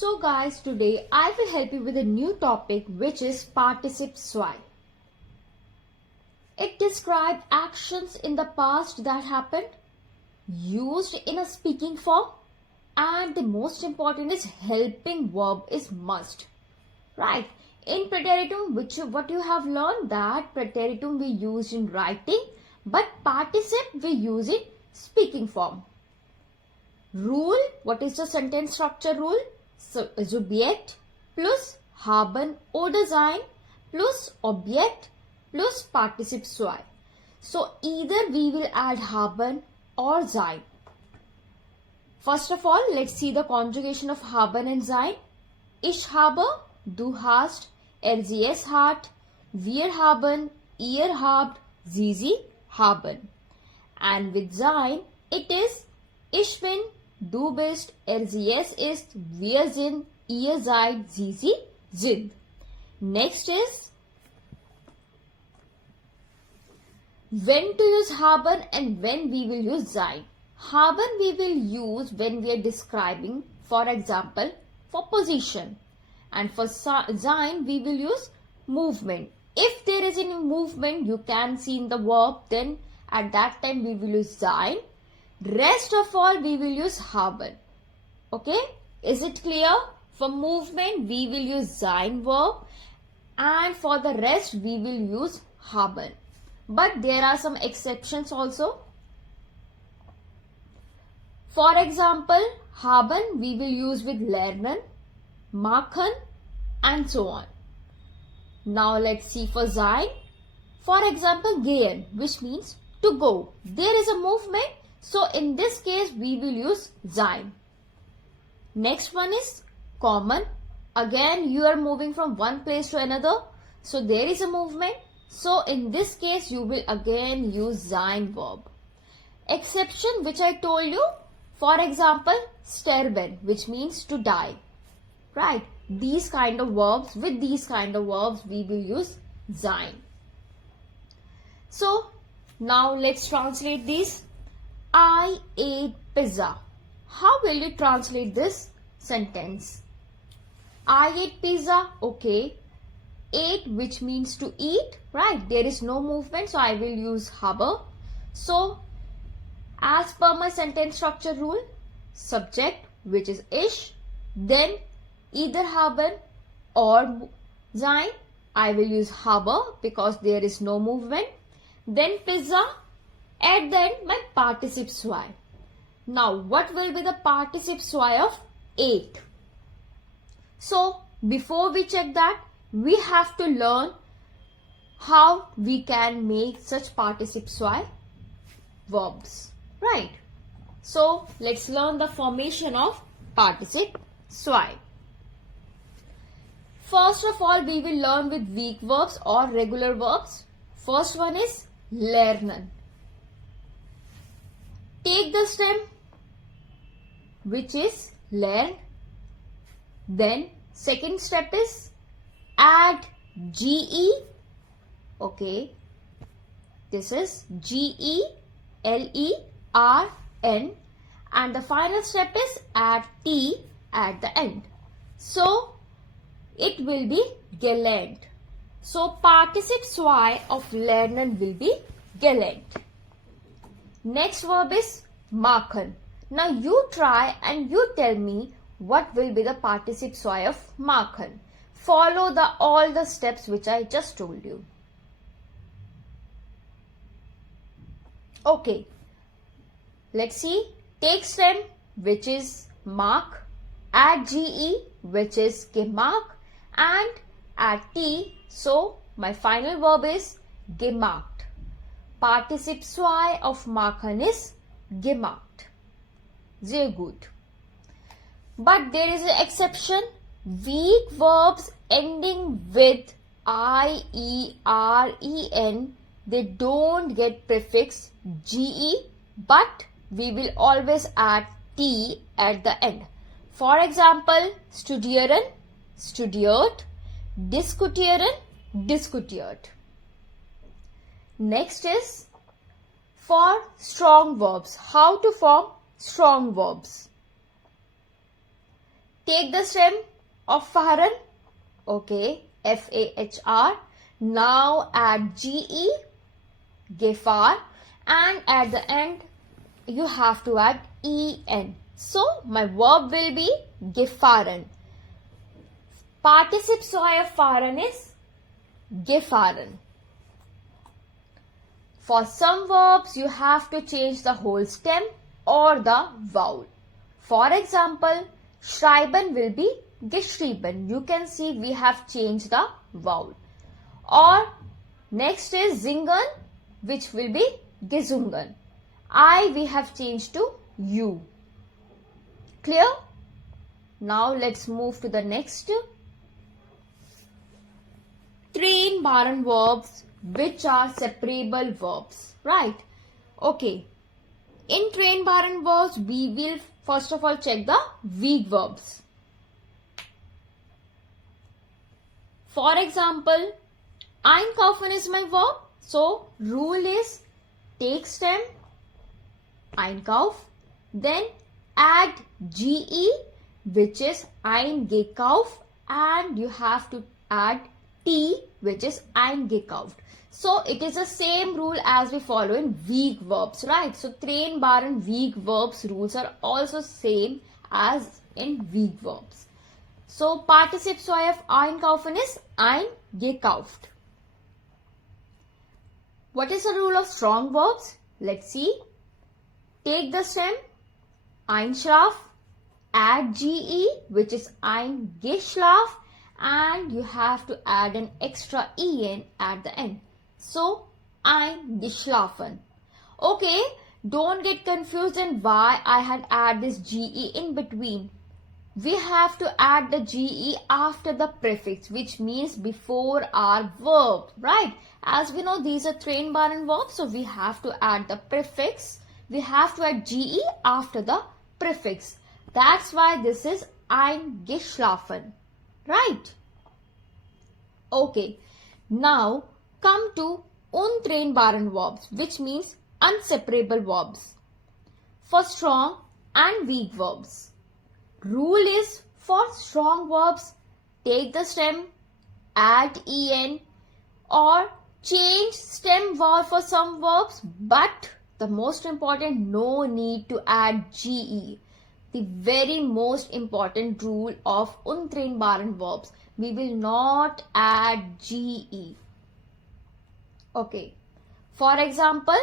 So guys, today I will help you with a new topic which is participe zwei. It describes actions in the past that happened, used in a speaking form, and the most important is helping verb is must. Right? In preteritum, what you have learned that preteritum we use in writing, but participe we use in speaking form. Rule, what is the sentence structure rule? Subjekt plus haben oder sein plus Objekt plus Partizip zwei. So either we will add haben or sein. First of all, let's see the conjugation of haben and sein. Ich habe, du hast, sie es hat, wir haben, ihr habt, sie haben. And with sein, it is ich bin, du bist, sie es ist, wir sind, ihr seid, sie sind. Next is when to use haben and when we will use sein. Haben we will use when we are describing, for example, for position. And for sein we will use movement. If there is any movement you can see in the verb, then at that time we will use sein. Rest of all we will use haben. Okay? Is it clear? For movement we will use sein verb and for the rest we will use haben. But there are some exceptions also. For example, haben we will use with lernen, machen and so on. Now let's see for sein. For example, gehen, which means to go. There is a movement. So in this case, we will use sein. Next one is kommen. Again, you are moving from one place to another. So there is a movement. So in this case, you will again use sein verb. Exception which I told you, for example, sterben, which means to die. Right? These kind of verbs, with these kind of verbs, we will use sein. So now let's translate these. I ate pizza. How will you translate this sentence? I ate pizza. Okay. Ate, which means to eat. Right. There is no movement. So I will use habe. So as per my sentence structure rule, subject, which is ich, then either haben or sein. I will use habe because there is no movement. Then pizza. At the end, my participe zwei. Now, what will be the participe zwei of ate? So, before we check that, we have to learn how we can make such participe zwei verbs. Right? So, let's learn the formation of participe zwei. First of all, we will learn with weak verbs or regular verbs. First one is lernen. Take the stem, which is learn. Then second step is add ge. Okay. This is GELERN. And the final step is add T at the end. So it will be gelernt. So participe zwei of lernen will be gelernt. Next verb is machen. Now you try and you tell me what will be the participe zwei of machen. Follow all the steps which I just told you. Okay. Let's see. Take stem, which is mark. Add ge, which is gemacht. And add t. So my final verb is gemacht. Participe zwei of machen is gemacht. Sehr gut. But there is an exception. Weak verbs ending with IEREN, they don't get prefix GE, but we will always add T at the end. For example, studieren, studiert, diskutieren, diskutiert. Next is for strong verbs. How to form strong verbs? Take the stem of fahren. Okay, F-A-H-R. Now add G-E, gefahr, and at the end you have to add E-N. So my verb will be gefahren. Participle zwei of fahren is gefahren. For some verbs, you have to change the whole stem or the vowel. For example, schreiben will be geschrieben. You can see we have changed the vowel. Or next is singen, which will be gesungen. I we have changed to you. Clear? Now let's move to the next. Trainbaren verbs, which are separable verbs, right? Okay. In trainbaren verbs, we will first of all check the weak verbs. For example, einkaufen is my verb. So, rule is take stem, Einkauf, then add GE, which is eingekauft, and you have to add T, which is eingekauft. So it is the same rule as we follow in weak verbs, right? So trainbaren weak verbs rules are also same as in weak verbs. So participle zwei of einkaufen is eingekauft. What is the rule of strong verbs? Let's see. Take the stem, einschlaf, add GE, which is eingeschlaf, and you have to add an extra en at the end. So, eingeschlafen. Okay, don't get confused in why I had add this GE in between. We have to add the GE after the prefix, which means before our verb, right? As we know, these are trainbaren verbs, so we have to add the prefix. We have to add GE after the prefix. That's why this is eingeschlafen. Right? Okay. Now come to untrainbaren verbs, which means unseparable verbs. For strong and weak verbs. Rule is for strong verbs, take the stem, add en, or change stem verb for some verbs, but the most important, no need to add GE. The very most important rule of untrainbaren verbs. We will not add GE. Okay. For example,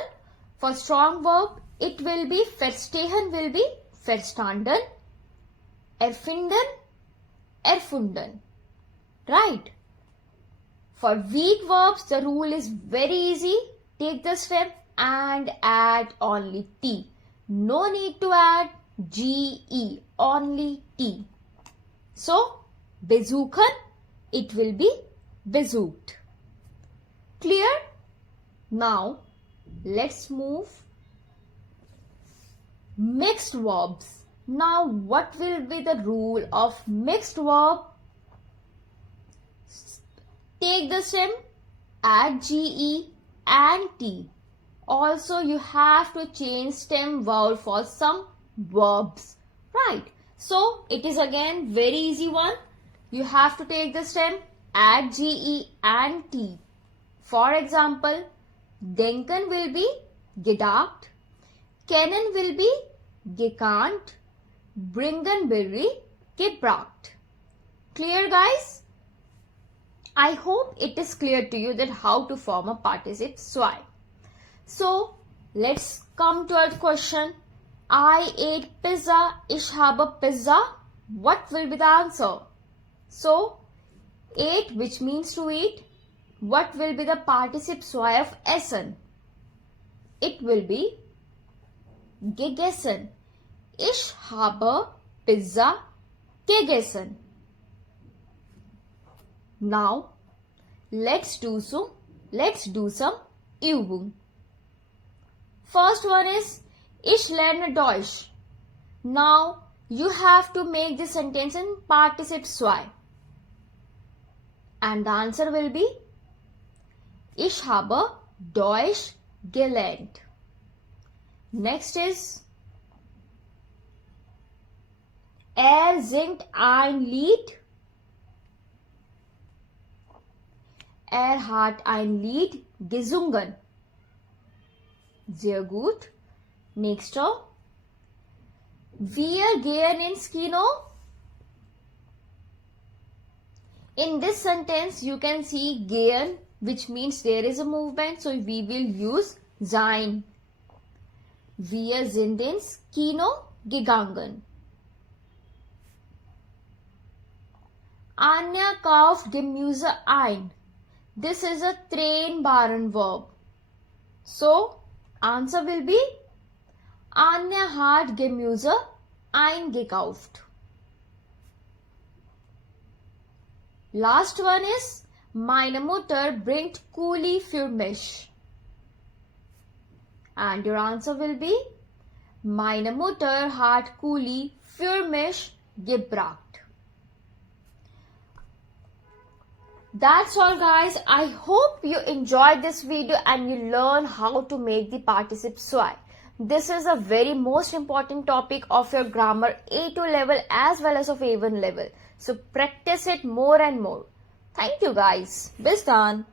for strong verb, it will be verstehen will be verstanden, erfinden, erfunden. Right? For weak verbs, the rule is very easy. Take the stem and add only T. No need to add GE, only T. So, besuchen, it will be besucht. Clear? Now, let's move mixed verbs. Now, what will be the rule of mixed verb? Take the stem, add GE and T. Also, you have to change stem vowel for some verbs, right? So it is again very easy one. You have to take the stem, add GE and T. For example, denken will be gedacht, kennen will be gekannt, bringen will be gebracht. Clear, guys? I hope it is clear to you that how to form a participle zwei. So let's come to our question. I ate pizza, ich habe Pizza. What will be the answer? So, ate, which means to eat. What will be the participle zwei of essen? It will be gegessen. Ich habe Pizza gegessen. Now, let's do some Übung. First one is Ich lerne Deutsch. Now, you have to make this sentence in participle zwei. And the answer will be Ich habe Deutsch gelernt. Next is Singt ein Lied. Hat ein Lied gesungen. Sehr gut. Nächster. Wir gehen ins Kino. In this sentence, you can see gehen, which means there is a movement, so we will use sein. Wir sind ins Kino gegangen. Anja kauft Gemüse ein. This is a trainbaren verb. So, answer will be Anja hat Gemüse eingekauft. Last one is Meine Mutter bringt Kuli für mich. And your answer will be Meine Mutter hat Kuli für mich gebracht. That's all guys. I hope you enjoyed this video and you learn how to make the participe soy. This is a very most important topic of your grammar A2 level as well as of A1 level. So practice it more and more. Thank you guys. Bis dann.